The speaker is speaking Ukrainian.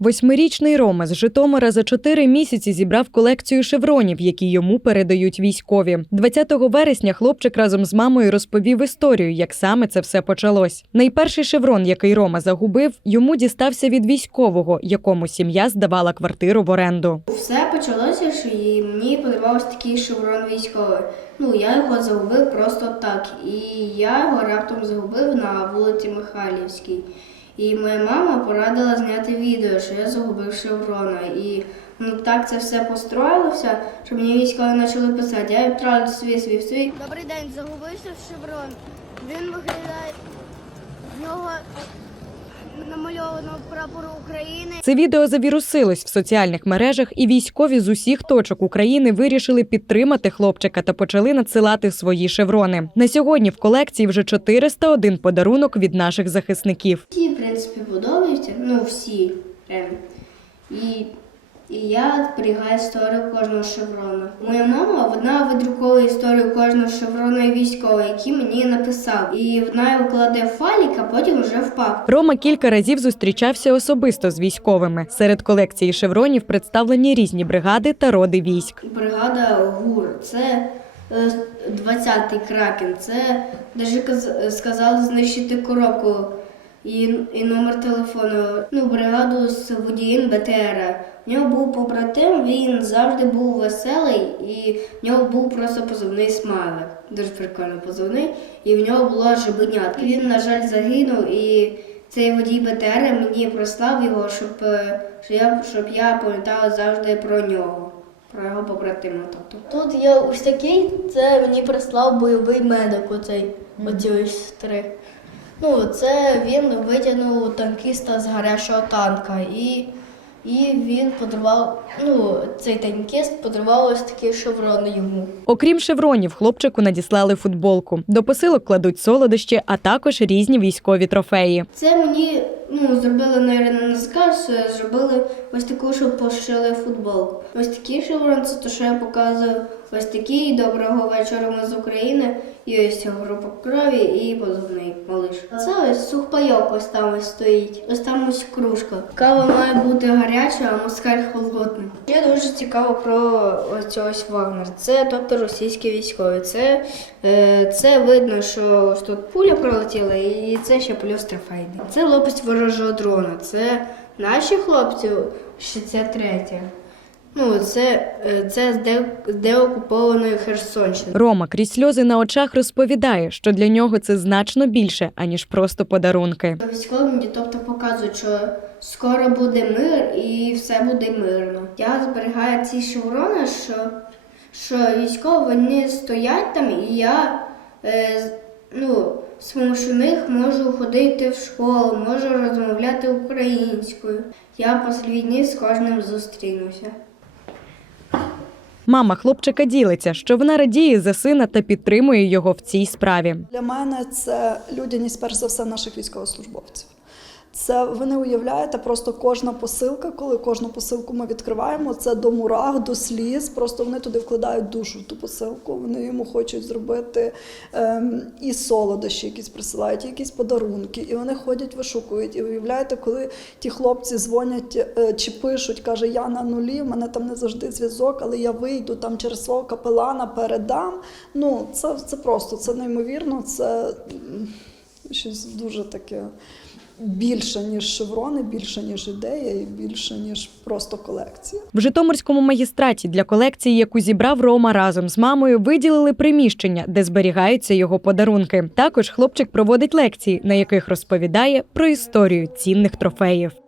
Восьмирічний Рома з Житомира за чотири місяці зібрав колекцію шевронів, які йому передають військові. 20 вересня хлопчик разом з мамою розповів історію, як саме це все почалось. Найперший шеврон, який Рома загубив, йому дістався від військового, якому сім'я здавала квартиру в оренду. Все почалося, що і мені подобався такий шеврон військовий. Ну, я його загубив просто так. І я його раптом загубив на вулиці Михайлівській. І моя мама порадила зняти відео, що я загубив шеврона. І ну, так це все построїлося, що мені військові почали писати. Я відправив свій свій свій. Добрий день, загубився шеврон. Він виглядає в нього намальовано прапор України. Це відео завірусилось в соціальних мережах, і військові з усіх точок України вирішили підтримати хлопчика та почали надсилати свої шеврони. На сьогодні в колекції вже 401 подарунок від наших захисників. Подобаються. Ну, всі. Прям. І, і я зберігаю історію кожного шеврона. Моя мама вона видруковує історію кожного шеврона і військового, який мені написав. І вона його кладе в файлик, а потім вже в папку. Рома кілька разів зустрічався особисто з військовими. Серед колекції шевронів представлені різні бригади та роди військ. Бригада ГУР, це е, 20-й кракен, це навіть сказали знищити коробку і, і номер телефону. Ну, бригаду з водієм БТР. В нього був побратим, він завжди був веселий, і в нього був просто позивний смайлик. Дуже прикольний позивний. І в нього була жабенятка. Він, на жаль, загинув, і цей водій БТР мені прислав його, щоб, е, щоб я, щоб я пам'ятала завжди про нього. Про його побратима, тобто. Тут є ось такий, це мені прислав бойовий медик оцей, оці ось три. Ну, це він витягнув танкіста з гарячого танка і, і він подарував, ну, цей танкіст подарував ось такі шеврони йому. Окрім шевронів, хлопчику надіслали футболку. До посилок кладуть солодощі, а також різні військові трофеї. Це мені ну, зробили, не сказ, зробили ось таку, щоб пошили футболку. Ось такий шеврон, це те, що я показую. Ось такий доброго вечора ми з України. І ось група крові і позивний малиш. Це ось сухпайок ось там ось стоїть. Ось там ось кружка. Кава має бути гаряча, а москаль холодний. Я дуже цікаво про ось Вагнер. Це тобто російські військові. Це, е, це видно, що ось тут пуля пролетіла, і це ще плюс трофейний. Це лопасть ворожого дрона. Це наші хлопці, 63 Ну, це, е, це з де, з деокупованої Херсонщини. Рома крізь сльози на очах розповідає, що для нього це значно більше, аніж просто подарунки. Військові мені тобто показують, що скоро буде мир і все буде мирно. Я зберігаю ці шеврони, що, що військові вони стоять там, і я е, ну, з помощью них можу ходити в школу, можу розмовляти українською. Я після війни з кожним зустрінуся. Мама хлопчика ділиться, що вона радіє за сина та підтримує його в цій справі. Для мене це людяність, перш за все, наших військовослужбовців. Це ви не уявляєте, просто кожна посилка, коли кожну посилку ми відкриваємо, це до мурах, до сліз. Просто вони туди вкладають душу в ту посилку. Вони йому хочуть зробити ем, і солодощі, якісь присилають, і якісь подарунки, і вони ходять, вишукують. І уявляєте, коли ті хлопці дзвонять е, чи пишуть, каже, я на нулі, в мене там не завжди зв'язок, але я вийду там через свого капелана, передам. Ну, це, це просто це неймовірно, це щось дуже таке більше, ніж шеврони, більше, ніж ідея, і більше, ніж просто колекція. В Житомирському магістраті для колекції, яку зібрав Рома разом з мамою, виділили приміщення, де зберігаються його подарунки. Також хлопчик проводить лекції, на яких розповідає про історію цінних трофеїв.